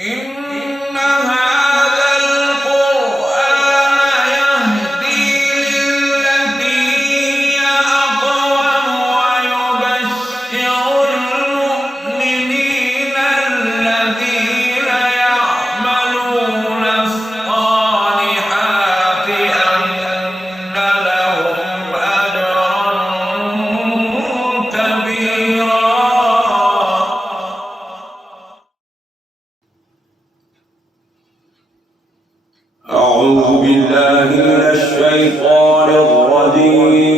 إن هذا القرآن يهدي للتي هي أقوم ويبشر المؤمنين الذين يعملون الصالحات أن لهم أجرا كبيرا. أعوذ بالله من الشيطان الرجيم.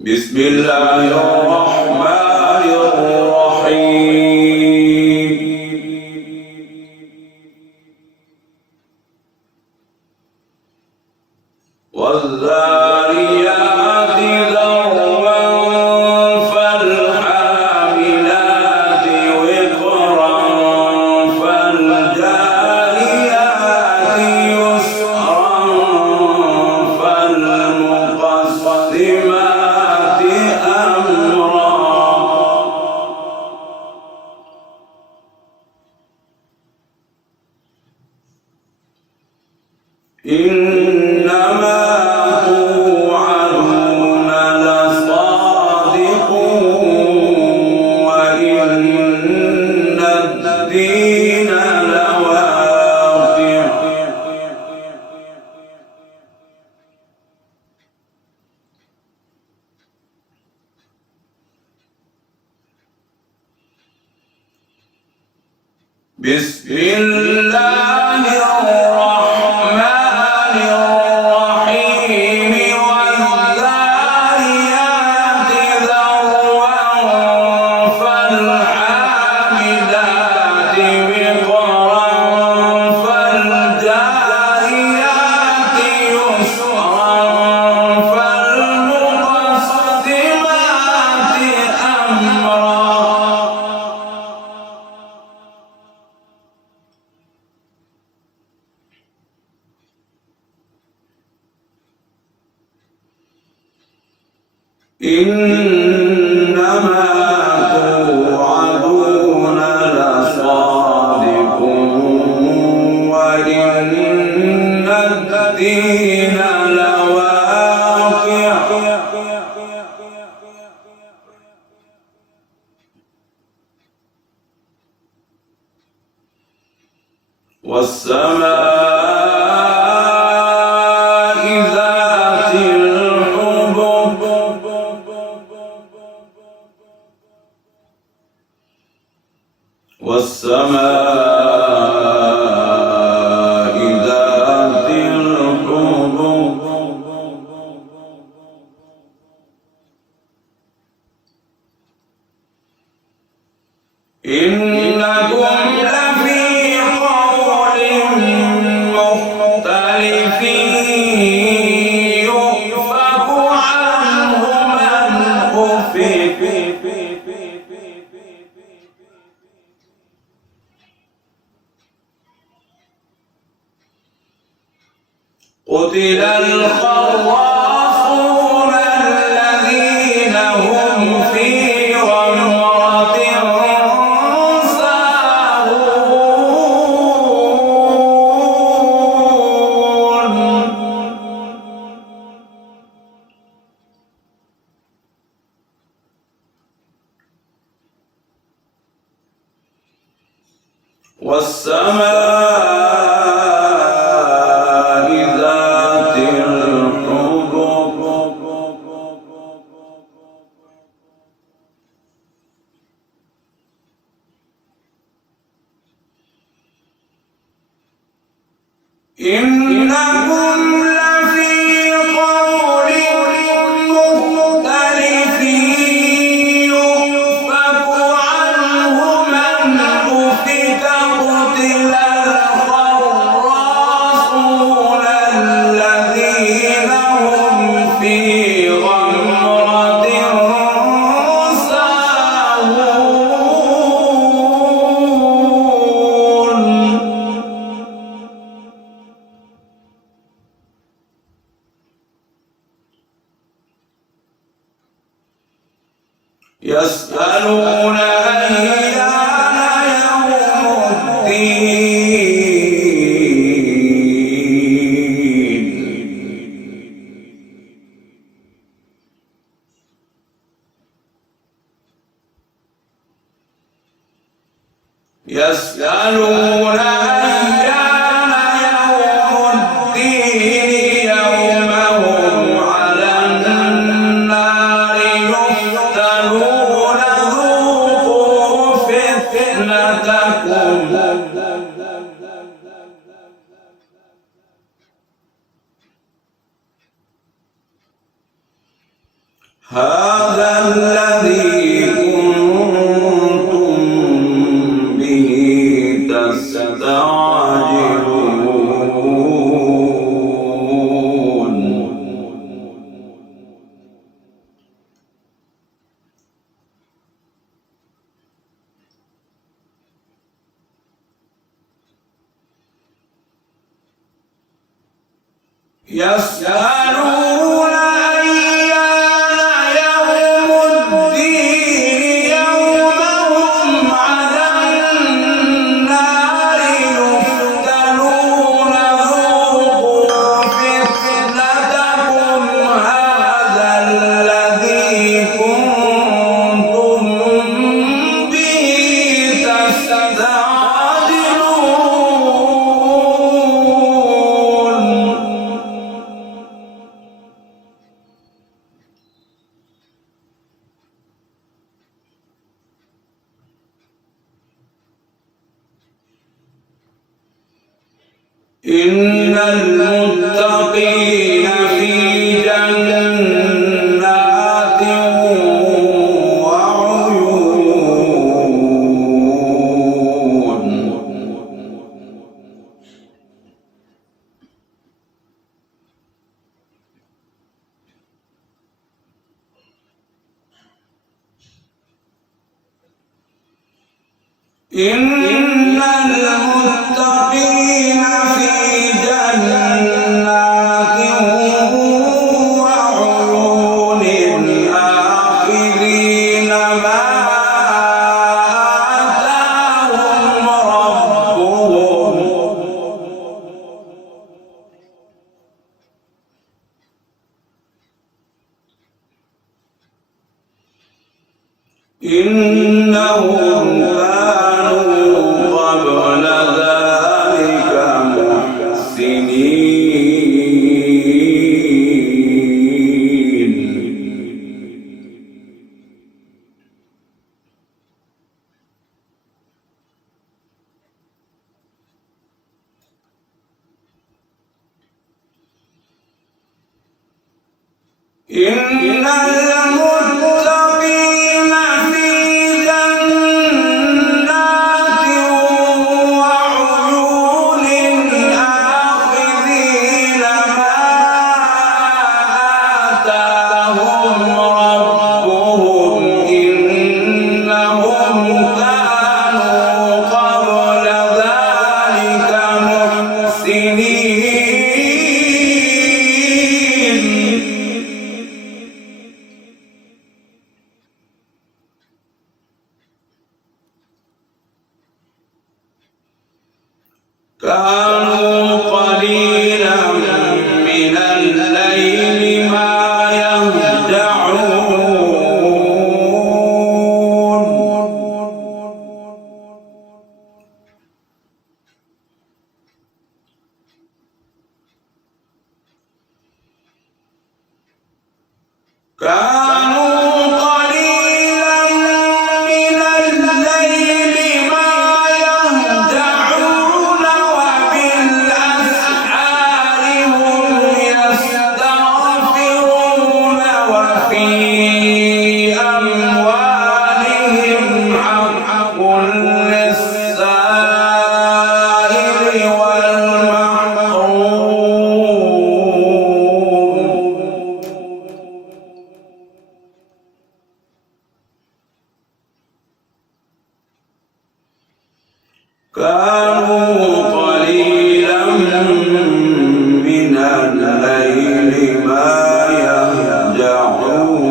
بسم الله الرحمن الرحيم. والذاريات ذروا فالحاملات وقرا فالجاريات يسرا فالمقسمات أمرا إنما توعدون لصادق وإن الدين لواقع. بسم الله الرحمن الرحيم. والذاريات ذروا فالحاملات وقرا فالجاريات يسرا فالمقسمات أمرا إنما توعدون لصادق وإن الدين لواقع. والسماء ذات الحبك والسماء ذات الحبك إنكم لفي قول مختلف يؤفك عنه من أفك. قتل الخراصون الذين هم في غمرة ساهون. والسماء ذات الحبك إنكم لفي قول مختلف يؤفك عنه من أفك. قتل الخراصون الذين هم في غمرة ساهون. يسألون أيان يوم الدين يسألون أيان يوم الدين يوم هم على النار يفتنون ذوقوا فتنتكم هذا الذي كنتم به تستعجلون يسألون إن المتقين في جنات وعيون إن المتقين في جنات وعيون آخذين ما آتاهم ربهم إنهم كانوا قبل ذلك محسنين إن المتقين في جنات وعيون آخذين ما آتاهم ربهم إنهم كانوا قبل ذلك محسنين كانوا قليلا من الليل ما يهجعون كانوا قليلا من الليل ما يهجعون وبالأسحار هم يستغفرون وفي أموالهم حق للسائل والمحروم كانوا قليلا من الليل ما يهجعون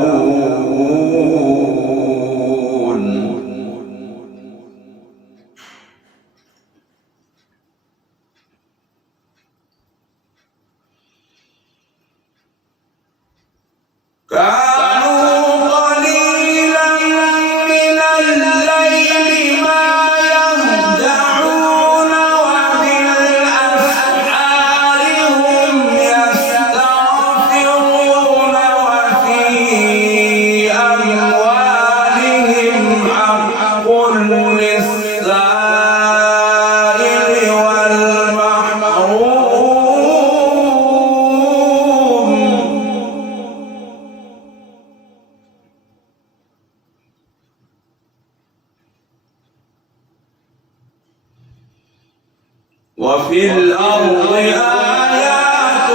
الأرض آيات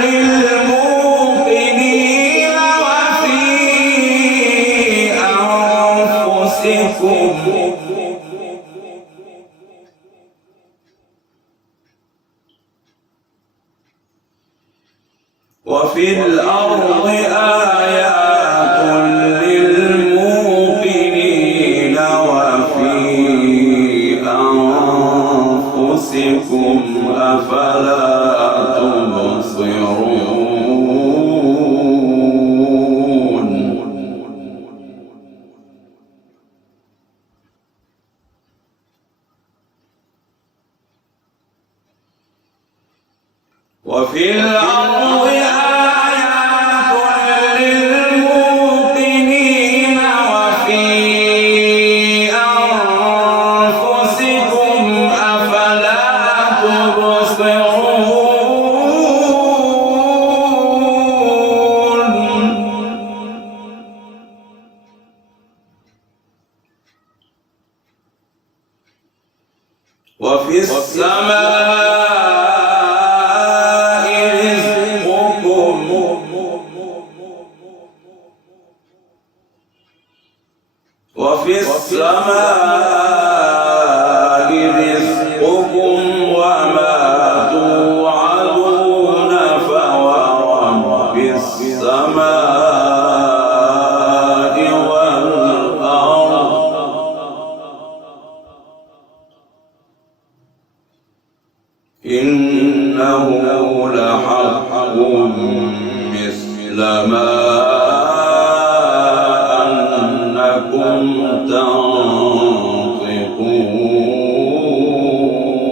للموقنين وفي أنفسكم وفي الأرض آيات للموقنين وفي أنفسكم أفلا تبصرون وفي الأرض آيات للموقنين وفي أنفسكم أفلا تبصرون وفي السماء وفي السماء رزقكم وما توعدون فورب السماء والأرض إنه لحق مثل ما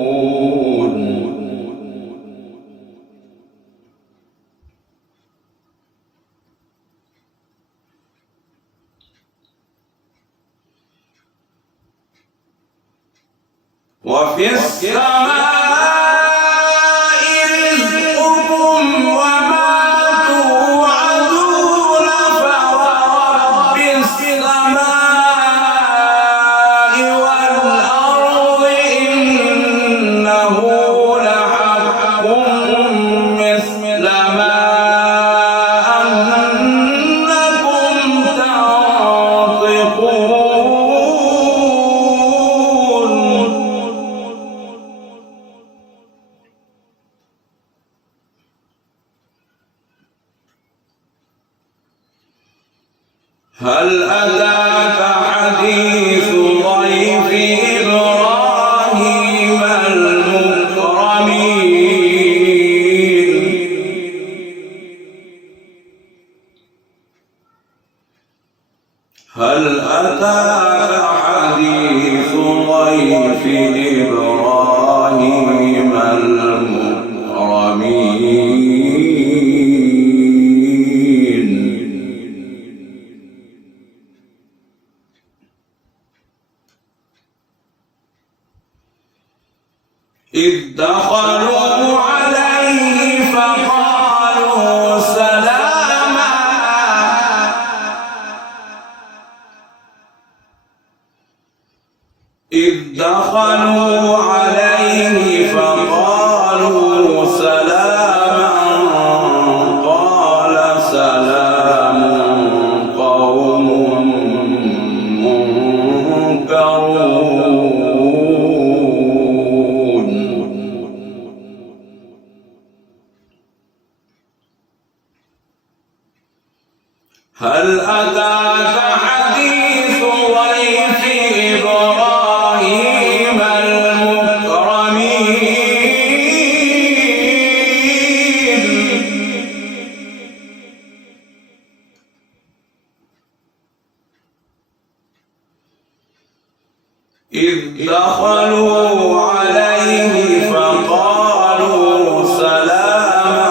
تنطقون وفي السماء هل أتاك حديث ضيف إبراهيم المكرمين هل أتاك حديث ضيف إبراهيم المكرمين إذ دخلوا عليه فقالوا سلاما إذ دخلوا عليه فقالوا سلاما قال سلام قوم منكرون هل أتاك حديث ضيف إبراهيم المكرمين إذ دخلوا عليه فقالوا سلاما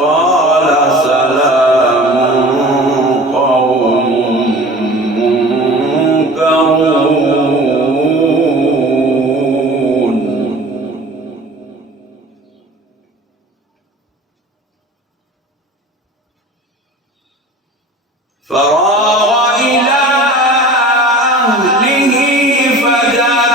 قال سلام قوم منكرون فراغ إلى أهله فجاء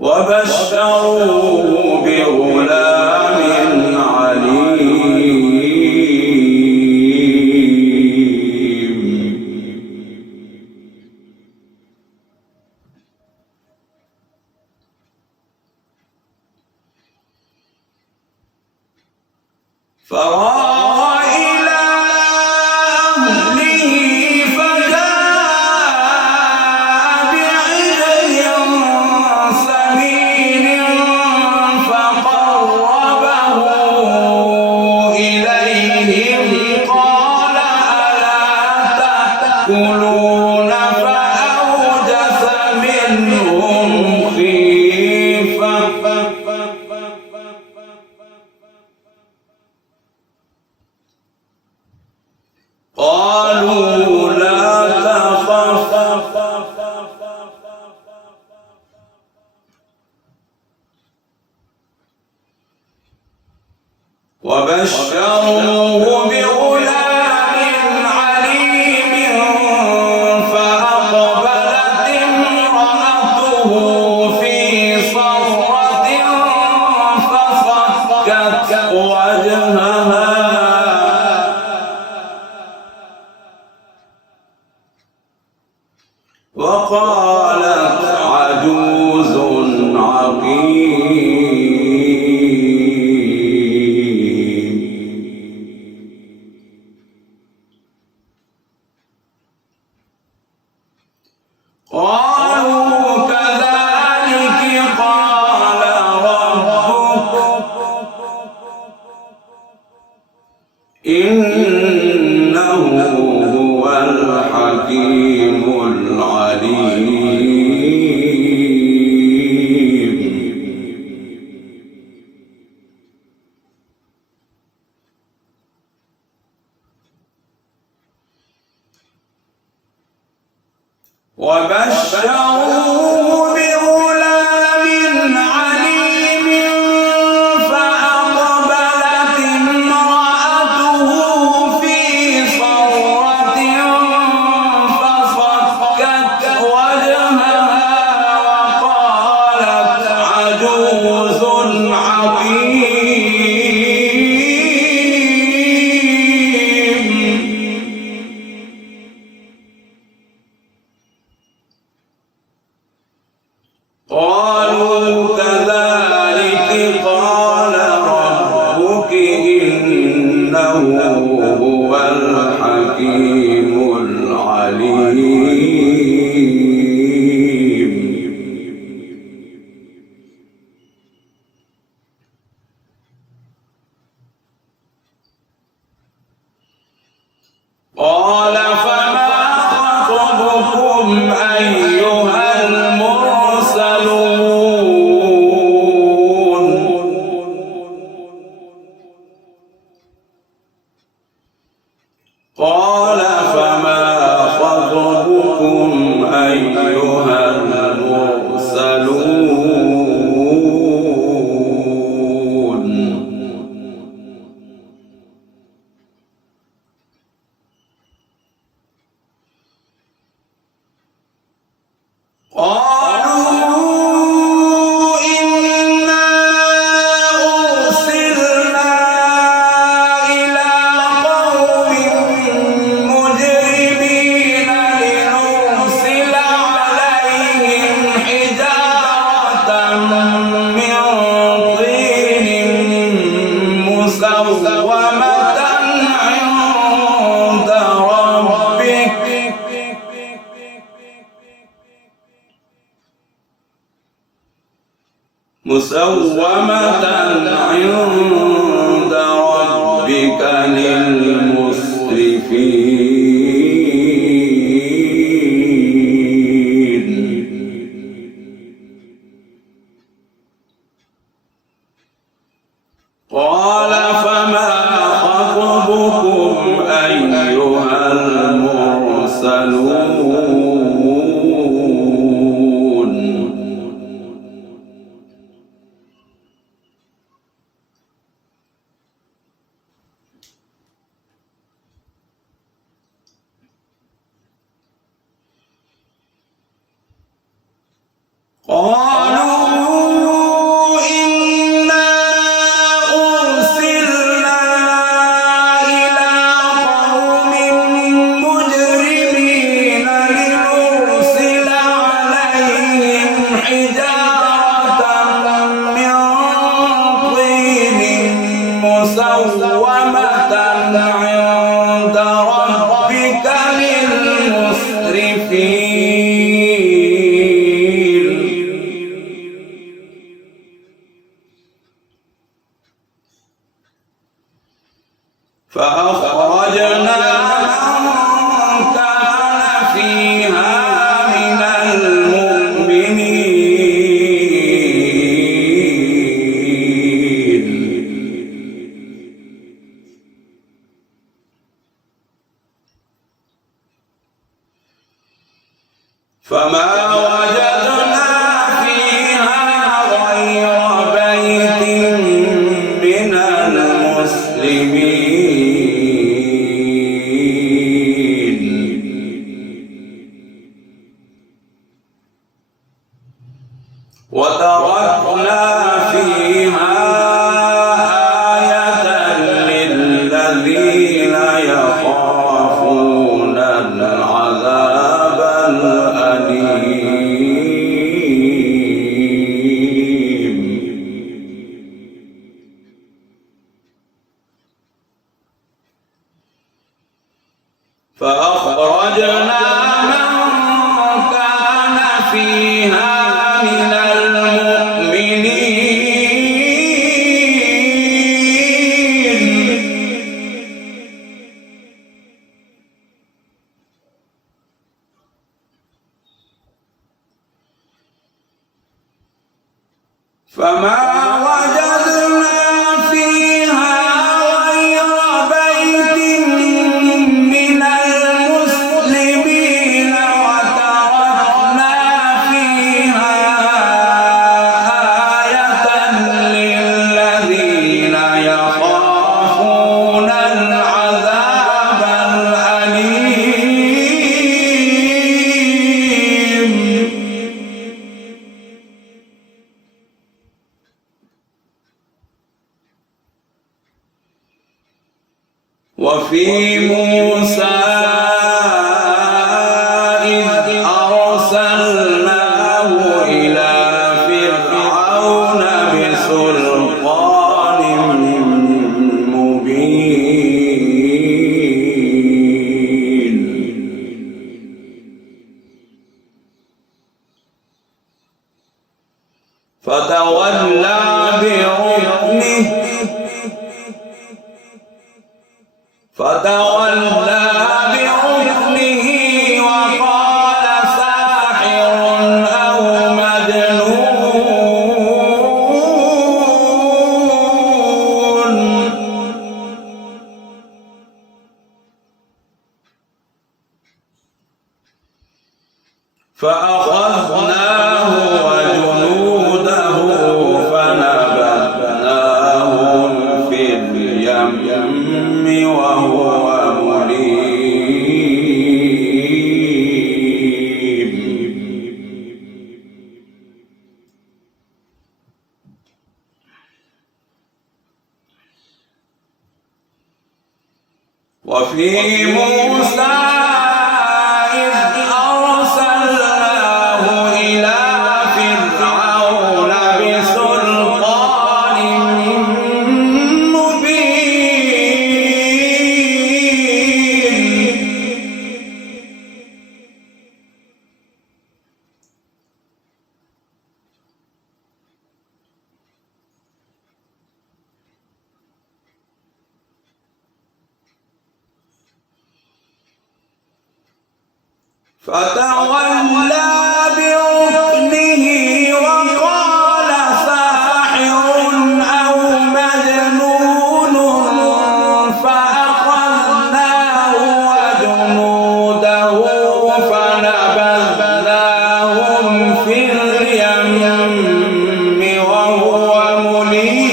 وبشروه بغلام عليم. فراغ إلى أهله فجاء بعجل سمين فقربه إليهم قال ألا تأكلون فأوجس منهم خيفة قالوا لا تخف وبشروه بغلام عليم فأقبلت امرأته في صرة فصكت وجهها وقالت عجوز عقيم. قالوا كذلك قال ربك إنه هو الحكيم العليم. وبشروه بغلام عليم فأقبلت امرأته في صرة فصكت وجهها وقالت عجوز عقيم. قالوا كذلك قال ربك إنه هو الحكيم العليم. قال فما خطبكم أيها المرسلون. قال فما خطبكم أيها المرسلون. قالوا إنا أرسلنا إلى قوم مجرمين لنرسل عليهم حجارة من طين مسومة عند ربك عند ربك للمسرفين. قال فما خطبكم أيها المرسلون. قالوا فأخرجنا من كان فيها من المؤمنين فما وجدنا فيها غير بيت من المسلمين وتركنا فيها آية للذين يخافون العذاب الأليم فأخرجنا من كان فيها من المؤمنين فما وجدنا فيها غير بيت من المسلمين وتركنا فيها آية للذين يخافون العذاب الأليم وفي موسى إذ أرسلناه إلى فرعون بسلطان مبين فتولى بركنه وقال ساحر أو مجنون فأخذناه وجنوده فنبذناهم في اليم وهو مليم وفي موسى إذ أرسلناه إلى فرعون بسلطان مبين فتولى بركنه وقال ساحر أو مجنون فأخذناه وجنوده فنبذناهم في اليم وهو مليم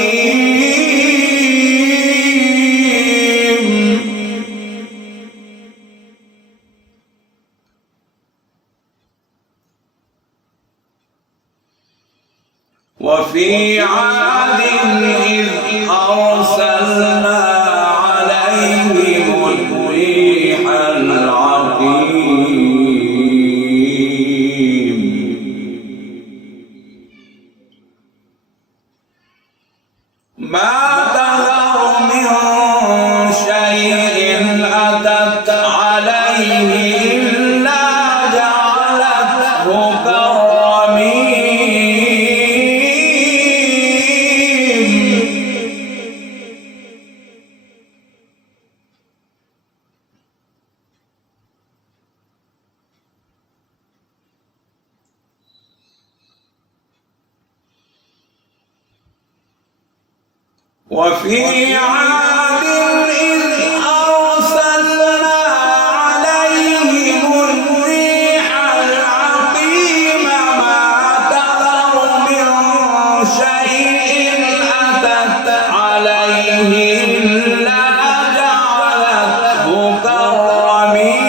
وفي عاد إذ أرسلنا عليهم الريح العقيم ما تذر من شيء أتت عليه إلا جعلته وفي عاد إذ أرسلنا عليهم الريح العقيم ما تذر من شيء أتت عليه إلا جعلته كالرميم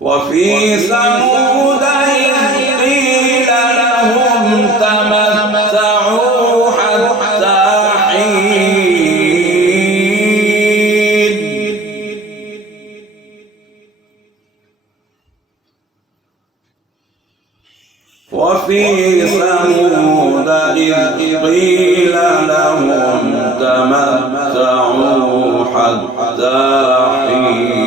وفي ثمود إذ قيل لهم تمتعوا حتى حين وفي ثمود إذ قيل لهم تمتعوا حتى حين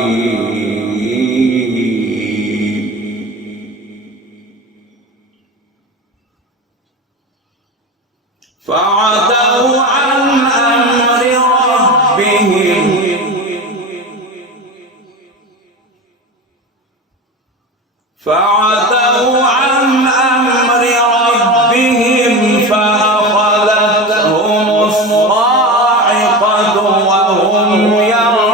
فعتوا عن أمر ربهم فأخذتهم الصاعقة وهم ينظرون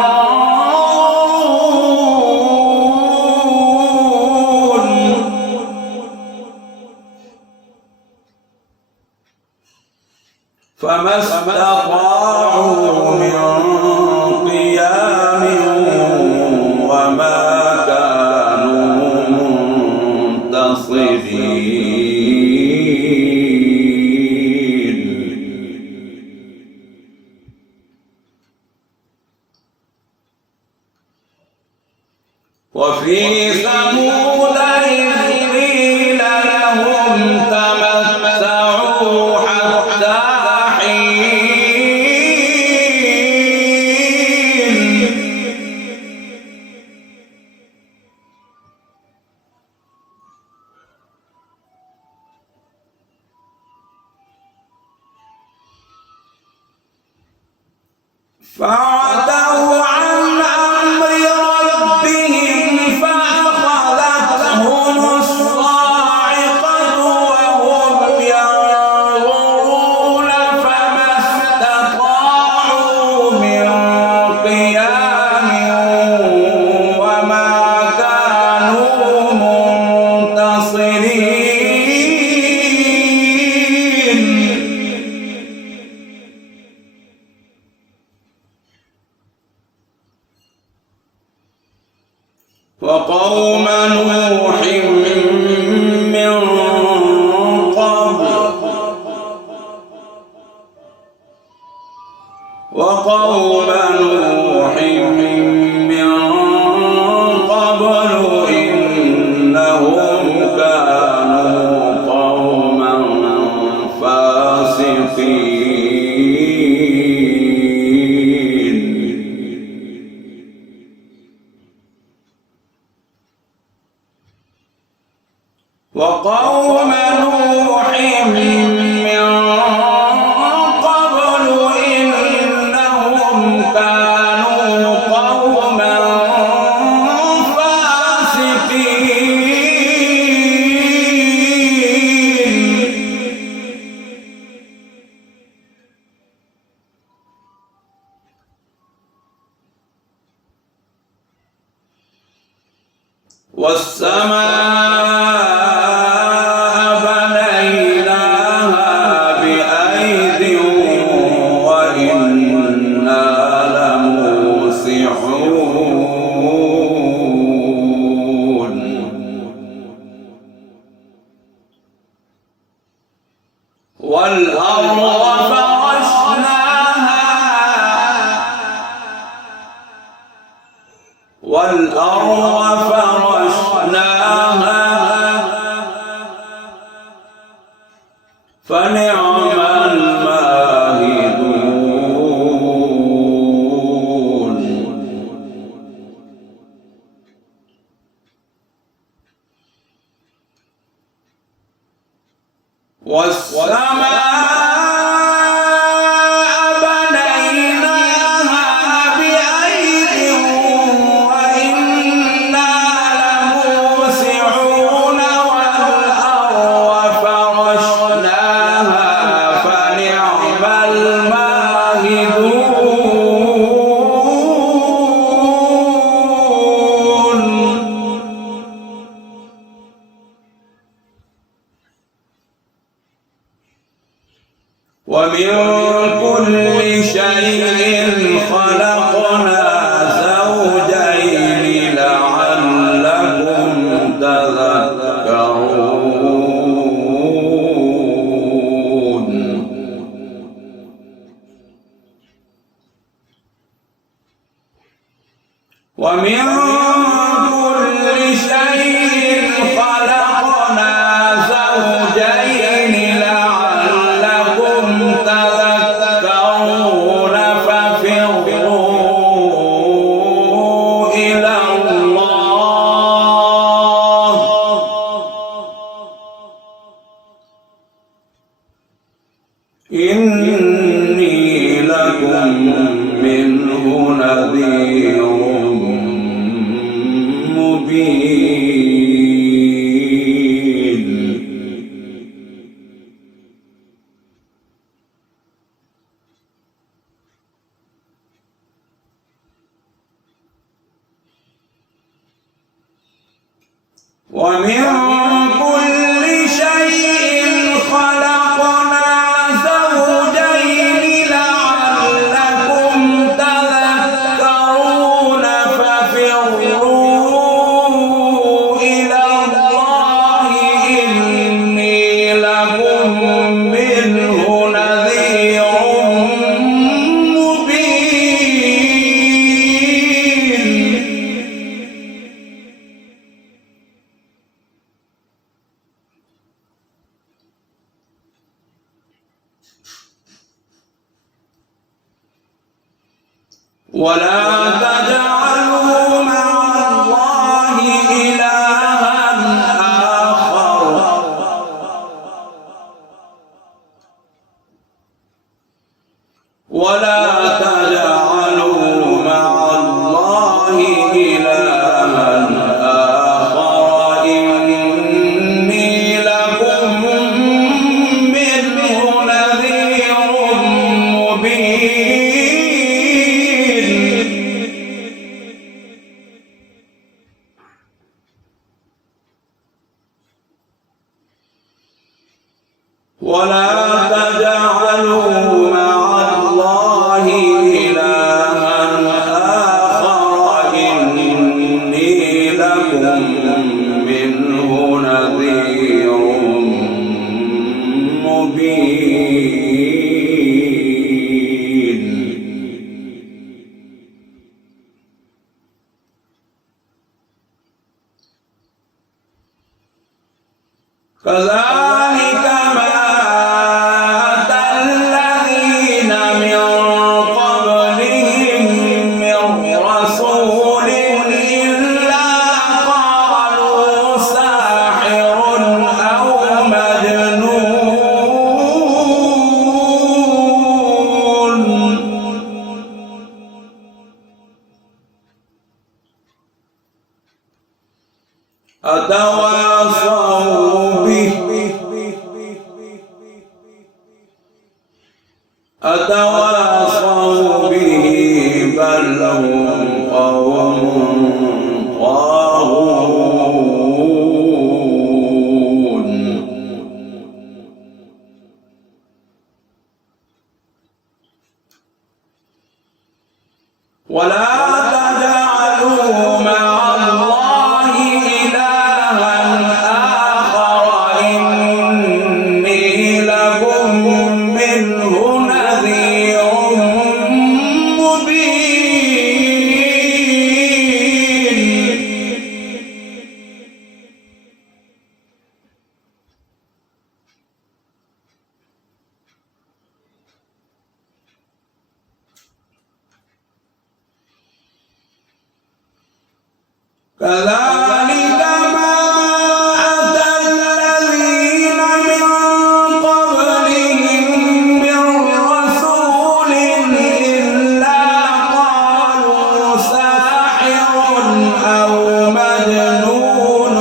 فما استطاعوا من قيام وما كانوا منتصرين وفي ثمود إذ قيل لهم تمتعوا حتى فعتوا عن أمر ربهم فأخذتهم الصاعقة وهم ينظرون فما استطاعوا من قيام وما كانوا منتصرين وقوم نوح من قبل إنهم كانوا قوما فاسقين وقوم نوح من قبل إنهم كانوا قوما فاسقين والسماء بنيناها بأيد وإنا لموسعون والأرض فرشناها ومن كل شيء خلقنا زوجين لعلكم تذكرون ومن كل شيء خلقنا زوجين لعلكم تذكرون ففروا إلى الله إني لكم منه نذير مبين ومن كل شيء خلقنا زوجين لعلكم تذكرون ففروا إلى الله إني لكم منه نذير مبين ولا تجعلوا مع الله إلها آخر ولا تجعلوا مع الله إلها آخر إني لكم منه نذير مبين ولا تجعلوا مع الله إلها آخر إني لكم منه نذير مبين كذلك ما أتى الذين من قبلهم من رسول إلا قالوا ساحر أو مجنون أتواصوا به بل هم قوم طاغون ولا تجعلوا مع الله إلها آخر إني لكم منه نذير مبين كذلك ما أتى الذين من قبلهم من رسول إلا قالوا ساحر أو مجنون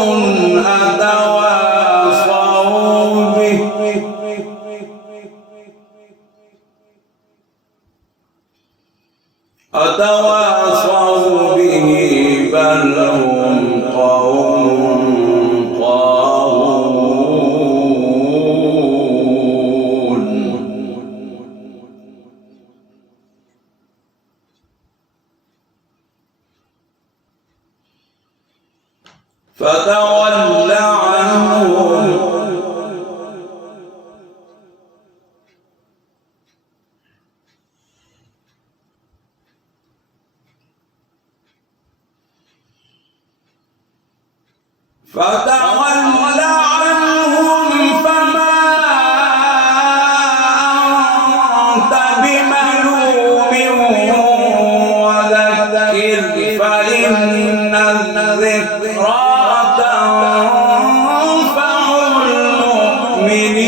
أتواصوا به أتواصوا به بل هم قوم طاغون فتول عنهم فما أنت بملوم وذكر فإن الذكرى تنفع المؤمنين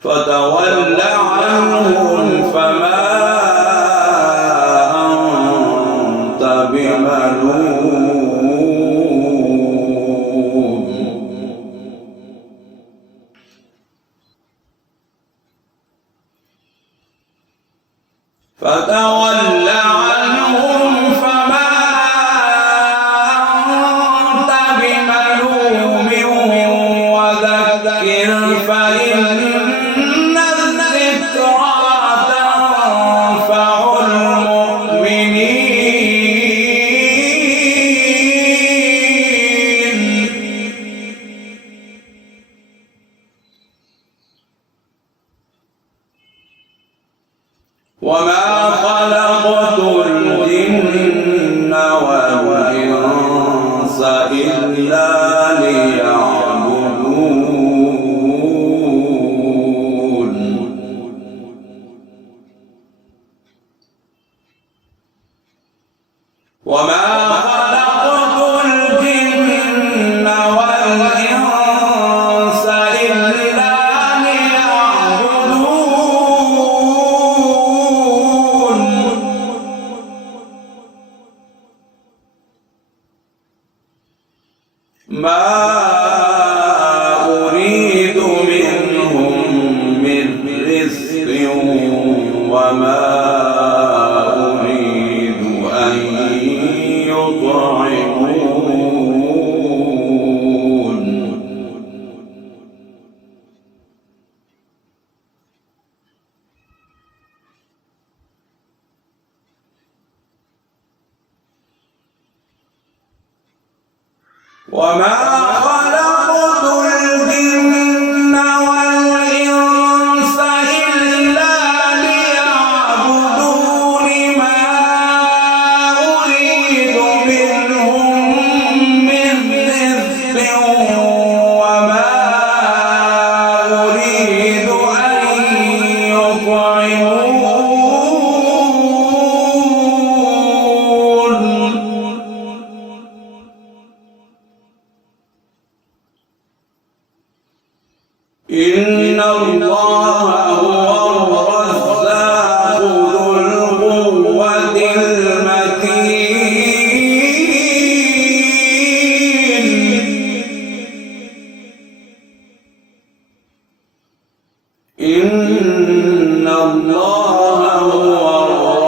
فتول عنهم فما أنت بملوم فتول عنهم فما أنت بملوم وذكر فإن وما خلقت الجن والإنس إلا ليعبدون وما خلقت الجن والإنس إلا ما أريد منهم من رزق وما أريد أن يطعمون وما خلقت الجن والإنس إلا ليعبدون ما أريد منهم من رزق وما أريد أن يطعمون إن الله هو الرزاق ذو القوة المتين إن الله هو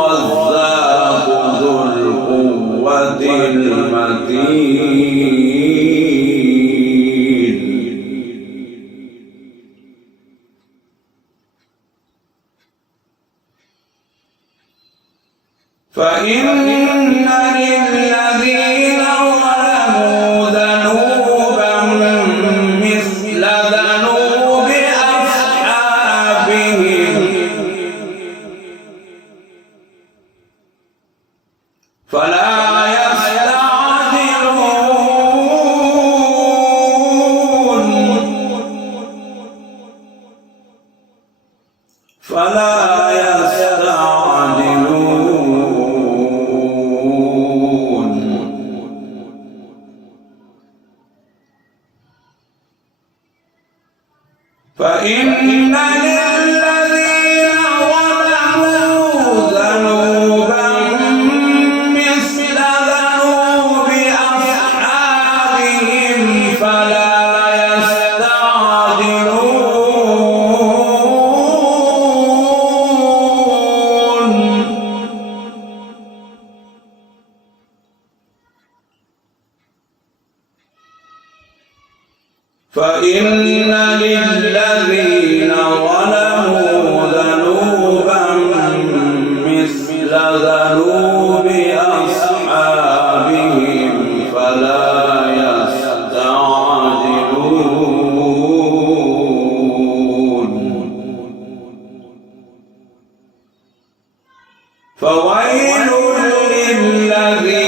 الرزاق ذو القوة المتين فإن للذين ظلموا ذنوبا مثل ذنوب أصحابهم فلا فإن للذين ظلموا ذنوبا مثل ذنوب أصحابهم فإن للذين ظلموا ذنوبا مثل ذنوب أصحابهم فلا يستعجلون فويل للذين